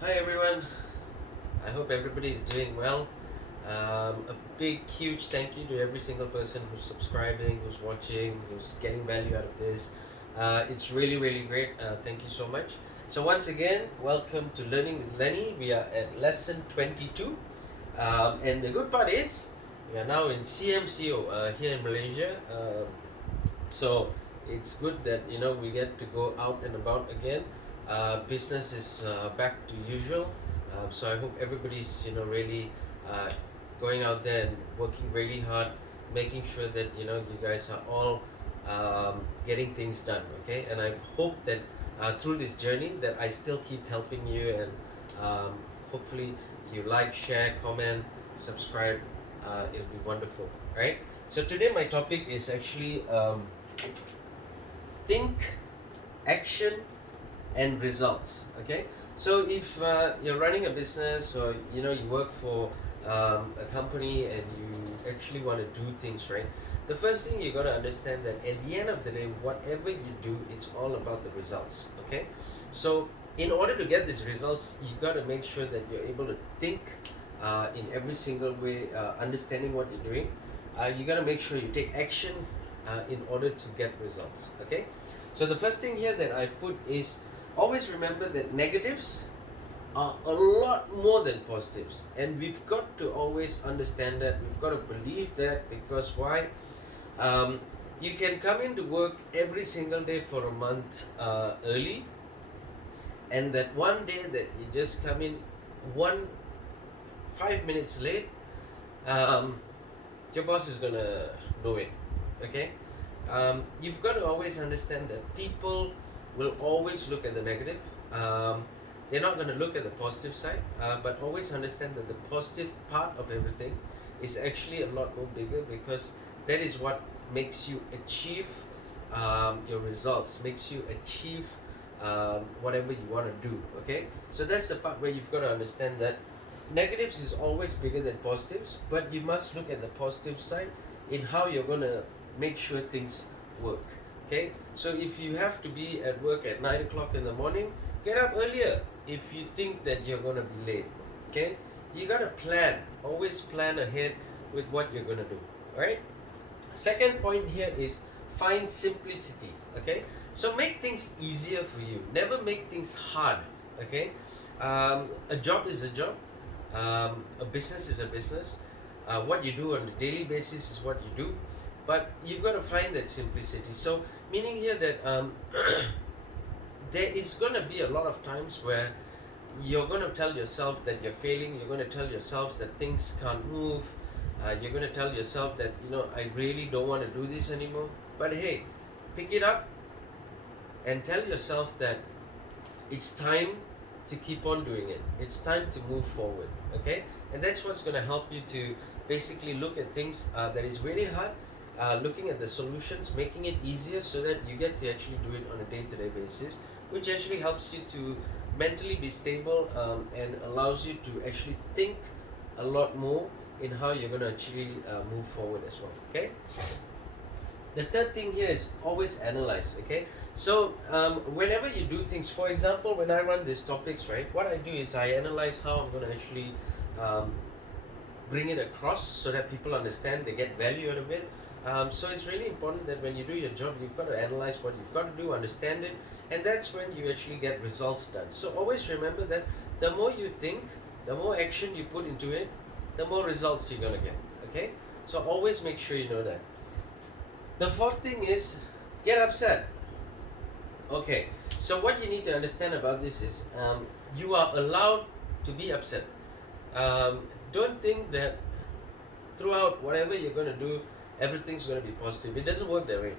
Hi everyone, I hope everybody is doing well. A big, huge thank you to every single person who's subscribing, who's watching, who's getting value out of this. It's really, really great. Thank you so much. So, once again, welcome to Learning with Lenny. We are at lesson 22. And the good part is, we are now in CMCO here in Malaysia. So it's good that we get to go out and about again. Business is back to usual. So I hope everybody's really uh, going out there and working really hard, making sure that you guys are all getting things done. Okay, and I hope that through this journey that I still keep helping you, and hopefully you like, share, comment, subscribe. It'll be wonderful. Right. So today my topic is actually think, action, and results. Okay, so if you're running a business, or you work for a company, and you actually want to do things right, the first thing you got to understand that at the end of the day, whatever you do, it's all about the results. Okay, so in order to get these results, you got to make sure that you're able to think in every single way, understanding what you're doing. You got to make sure you take action in order to get results. Okay, so the first thing here that I've put is, always remember that negatives are a lot more than positives, and we've got to always understand that. We've got to believe that, because why? um, you can come into work every single day for a month early, and that one day that you just come in 5 minutes late, um, your boss is gonna know it. Okay, you've got to always understand that people will always look at the negative. They're not going to look at the positive side, but always understand that the positive part of everything is actually a lot more bigger, because that is what makes you achieve your results, makes you achieve whatever you want to do. Okay, so that's the part where you've got to understand that negatives is always bigger than positives, but you must look at the positive side in how you're going to make sure things work. Okay, so if you have to be at work at 9 o'clock in the morning, get up earlier if you think that you're going to be late. Okay, you got to plan, always plan ahead with what you're going to do. All right, second point here is find simplicity. Okay, so make things easier for you, never make things hard. Okay, a job is a job, a business is a business. What you do on a daily basis is what you do, but you've got to find that simplicity. So, meaning here that there is going to be a lot of times where you're going to tell yourself that you're failing. You're going to tell yourself that things can't move. You're going to tell yourself that I really don't want to do this anymore. But hey, pick it up and tell yourself that it's time to keep on doing it. It's time to move forward. Okay, and that's what's going to help you to basically look at things that is really hard, looking at the solutions, making it easier, so that you get to actually do it on a day-to-day basis, which actually helps you to mentally be stable, and allows you to actually think a lot more in how you're going to actually move forward as well. Okay, the third thing here is always analyze. Okay, so whenever you do things, for example, when I run these topics, right, what I do is I analyze how I'm going to actually um, bring it across, so that people understand, they get value out of it. So it's really important that when you do your job, you've got to analyze what you've got to do, understand it, and that's when you actually get results done. So always remember that the more you think, the more action you put into it, the more results you're going to get. Okay, so always make sure you know that. The fourth thing is, get upset. Okay, so what you need to understand about this is, you are allowed to be upset. Don't think that throughout whatever you're going to do, everything's going to be positive. It doesn't work that way.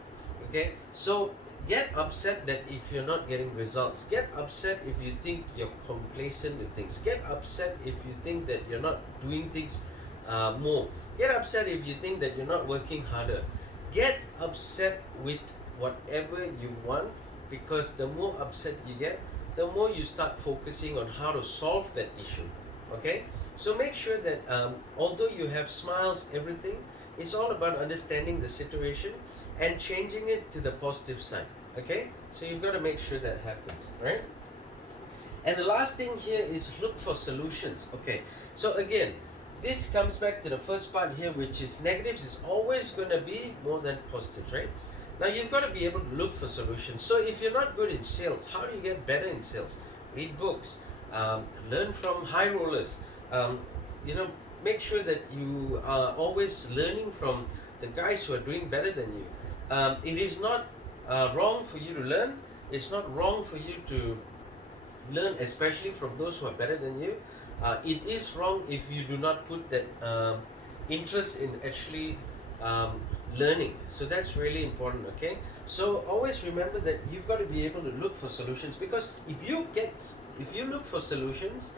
Okay, so get upset that if you're not getting results. Get upset if you think you're complacent with things. Get upset if you think that you're not doing things more. Get upset if you think that you're not working harder. Get upset with whatever you want, because the more upset you get, the more you start focusing on how to solve that issue. Okay, so make sure that although you have smiles, everything, it's all about understanding the situation and changing it to the positive side. Okay, so you've got to make sure that happens, right? And the last thing here is look for solutions. Okay, so again, this comes back to the first part here, which is negatives is always going to be more than positives, right? Now you've got to be able to look for solutions. So if you're not good in sales, how do you get better in sales? Read books, learn from high rollers. You know, make sure that you are always learning from the guys who are doing better than you. It is not wrong for you to learn. It's not wrong for you to learn, especially from those who are better than you. It is wrong if you do not put that interest in actually learning. So that's really important. Okay, so always remember that you've got to be able to look for solutions, because if you look for solutions,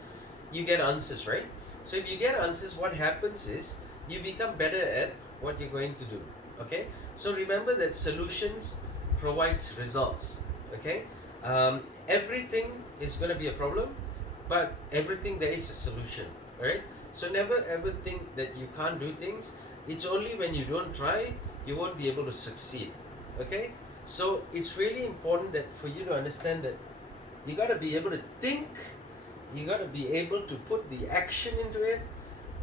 you get answers, right? So if you get answers, what happens is you become better at what you're going to do. Okay, so remember that solutions provides results. Okay, everything is going to be a problem, but everything there is a solution, right? So never ever think that you can't do things. It's only when you don't try you won't be able to succeed. Okay, so it's really important that for you to understand that you got to be able to think, you got to be able to put the action into it,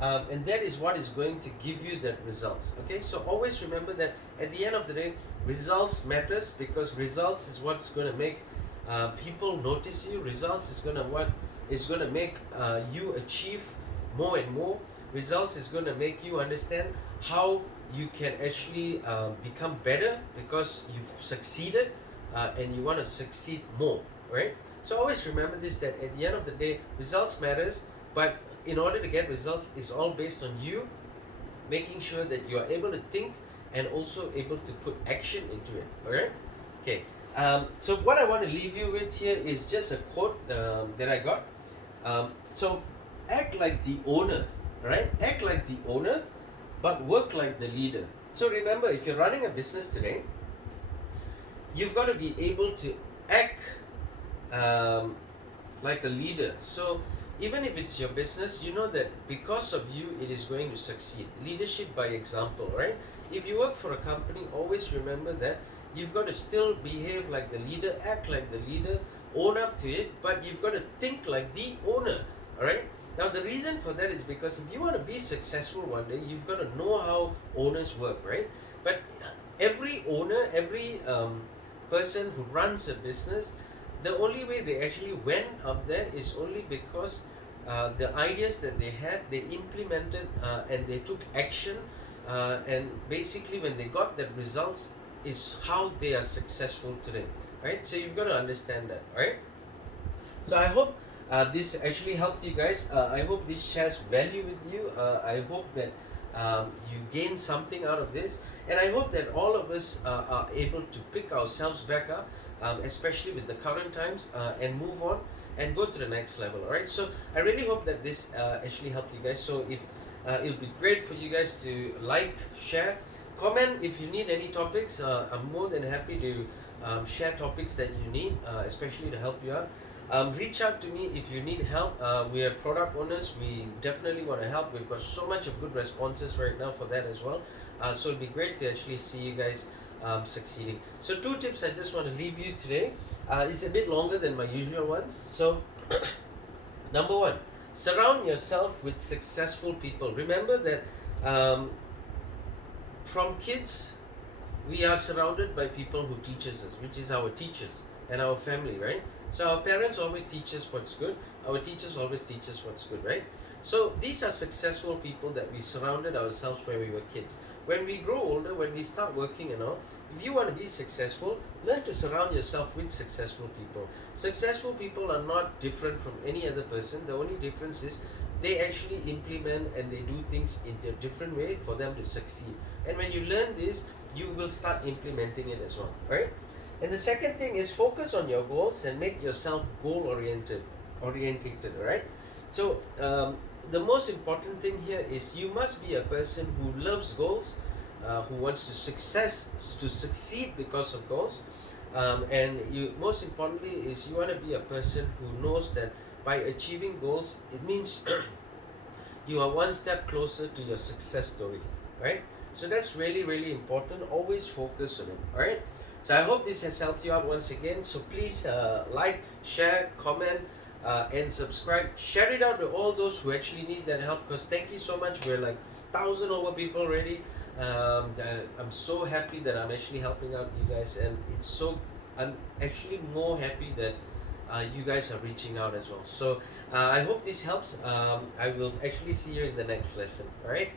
and that is what is going to give you that results. Okay, so always remember that at the end of the day, results matters, because results is what's going to make people notice you. Results is going to make you achieve more and more. Results is going to make you understand how you can actually become better, because you've succeeded, and you want to succeed more, right? So always remember this, that at the end of the day, results matters, but in order to get results, it's all based on you making sure that you are able to think and also able to put action into it. All right? Okay. So what I want to leave you with here is just a quote that I got. So act like the owner, right? Act like the owner, but work like the leader. So remember, if you're running a business today, you've got to be able to act like a leader. So even if it's your business, you know that because of you, it is going to succeed. Leadership by example, right? If you work for a company, always remember that you've got to still behave like the leader, act like the leader, own up to it, but you've got to think like the owner, all right? Now, the reason for that is because if you want to be successful one day, you've got to know how owners work, right? But every owner, every person who runs a business, the only way they actually went up there is only because the ideas that they had, they implemented and they took action, and basically when they got that results is how they are successful today, right? So you've got to understand that, right? So I hope this actually helped you guys. I hope this shares value with you. I hope that you gain something out of this, and I hope that all of us are able to pick ourselves back up, especially with the current times, and move on and go to the next level. All right, so I really hope that this actually helped you guys. So if it'll be great for you guys to like, share, comment if you need any topics. I'm more than happy to share topics that you need, especially to help you out. Reach out to me if you need help. We are product owners. We definitely want to help. We've got so much of good responses right now for that as well. So it'd be great to actually see you guys succeeding. So 2 tips I just want to leave you today. It's a bit longer than my usual ones. So number 1, surround yourself with successful people. Remember that from kids, we are surrounded by people who teaches us, which is our teachers and our family, right? So our parents always teach us what's good. Our teachers always teach us what's good, right? So these are successful people that we surrounded ourselves when we were kids. When we grow older, when we start working and all, if you want to be successful, learn to surround yourself with successful people. Successful people are not different from any other person. The only difference is they actually implement and they do things in a different way for them to succeed. And when you learn this, you will start implementing it as well, right? And the second thing is focus on your goals and make yourself oriented, right? So the most important thing here is you must be a person who loves goals, who wants to succeed because of goals, and you most importantly is you want to be a person who knows that by achieving goals, it means you are one step closer to your success story, right? So that's really, really important. Always focus on it, all right? So I hope this has helped you out once again. So please like, share, comment, and subscribe. Share it out to all those who actually need that help. Because thank you so much. We're like 1,000 over people already. I'm so happy that I'm actually helping out you guys, and I'm actually more happy that you guys are reaching out as well. So I hope this helps. I will actually see you in the next lesson. All right.